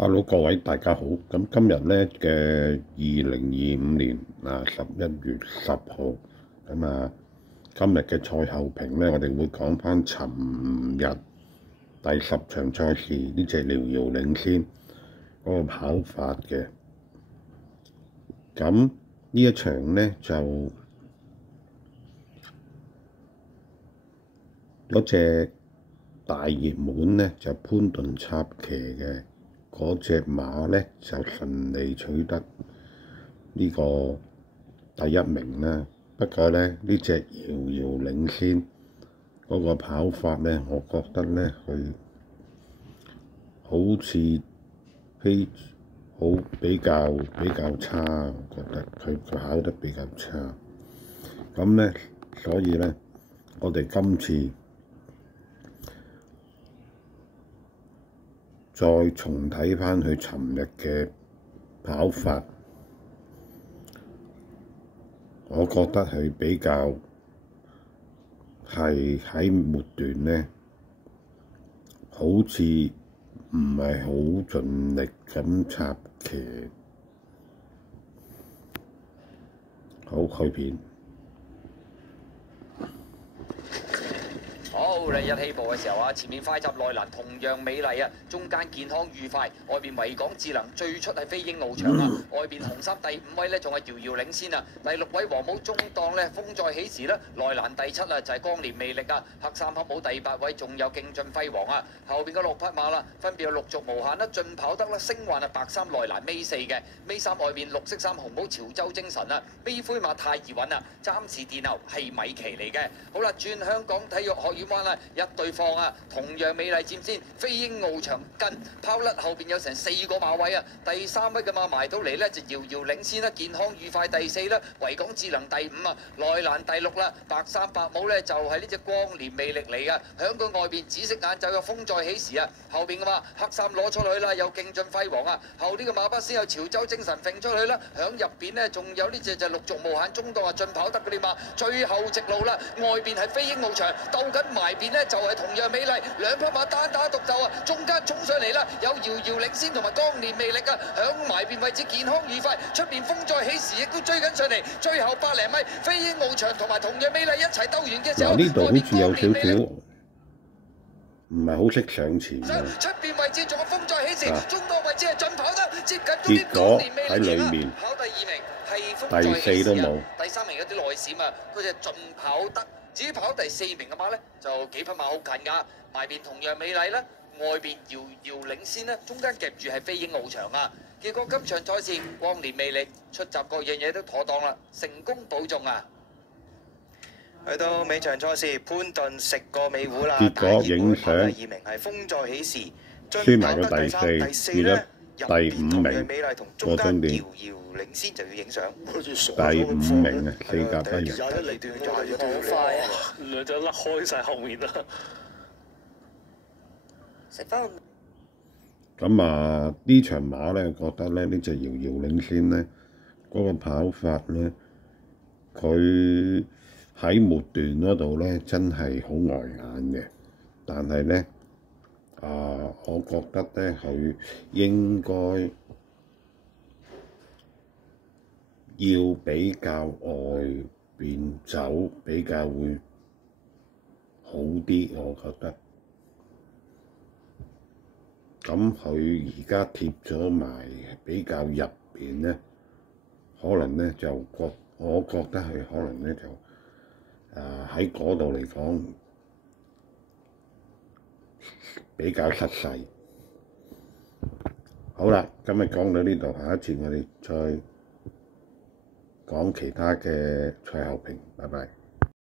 Hello，各位大家好。咁今日咧嘅2025年11月10號，今日嘅賽後評咧，我哋會講翻尋日第10場賽事呢隻遙遙領先嗰個跑法嘅。咁呢一場咧就嗰隻大熱門咧就潘頓插騎嘅。嗰隻馬咧就順利取得呢個第一名啦。不過咧呢隻遙遙領先嗰個跑法咧，我覺得咧佢好似比較差，我覺得佢跑得比較差。咁咧，所以咧我哋今次再重睇返佢尋日嘅跑法，我覺得佢比較係喺末段呢，好似唔係好盡力咁插騎。好，去片。好，你一起步嘅時候啊，前面快閘內欄同樣美麗啊，中間健康愉快，外邊維港智能最出係飛鷹翱翔啊，外邊紅衫第5位呢仲係遙遙領先啊，第6位黃帽中檔呢風再起時啦，內欄第7啊就係光年魅力啊，黑衫黑帽第8位仲有勁進輝煌啊，後邊嘅6匹馬啦，分別有陸續無限啦、進跑得啦、星幻啊白衫內欄尾4嘅，尾3外邊綠色衫紅帽潮州精神啊，尾灰馬太易穩啊，暫時殿後係米奇嚟嘅。好啦，轉香港體育學院灣啊，一對放啊，同樣美麗佔先，飛鷹翱翔跟拋甩後邊有成4個馬位啊，第3位嘅馬埋到嚟呢，就遙遙領先啦，健康愉快第4啦，維港智能第5啊，內欄第6啦，白衫白帽呢，就係呢隻光年魅力嚟噶，響佢外邊紫色眼就有風再起時啊，後邊嘅馬黑衫攞出去啦，有勁進輝煌啊，後呢個馬巴先有潮州精神揈出去啦，響入邊呢，仲有呢隻就陸續無限中檔啊進跑得嗰啲馬，最後直路啦，外邊係飛鷹翱翔鬥緊埋邊呢，就係同樣美麗，兩匹馬單打獨鬥啊，中間衝上嚟啦，有遙遙領先同埋光年魅力啊，響埋邊位置健康愉快，出邊風再起時亦都追緊上嚟，最後百零米飛鷹翱翔同埋同樣美麗一齊鬥完嘅時候，呢度好似有少少唔係好識上前嘅。出邊位置仲有風再起時，中檔位置係進跑得接近咗啲光年魅力啦，跑第2名係風再起時啊，第3名有啲內閃啊，佢就進跑得。至於跑第4名嘅馬呢，就幾匹馬好近㗎，埋邊同樣美麗啦，外邊遙遙領先啦，中間夾住係飛鷹翱翔啊。結果今場賽事光年魅力出閘各樣嘢都妥當啦，成功保中啊！去到尾場賽事，潘頓食過尾糊啦，結果影相第2名係風再起時，輸埋個第4，變咗第5名。過終點，遙遙領先就要影相。第5名啊，4甲不入。21段就係好快啊！兩隻甩開晒後面啦。食翻。呢場馬咧，覺得咧呢隻遙遙領先咧嗰個跑法咧，佢喺末段嗰度咧真係好礙眼嘅，但係咧我覺得咧佢應該要比較外邊走比較會好啲，我覺得。咁佢而家貼咗埋比較入邊咧，可能咧我覺得佢可能咧就喺嗰度嚟講比較失勢。好啦，今日講到呢度，下一次我哋再講其他嘅賽後評，拜拜。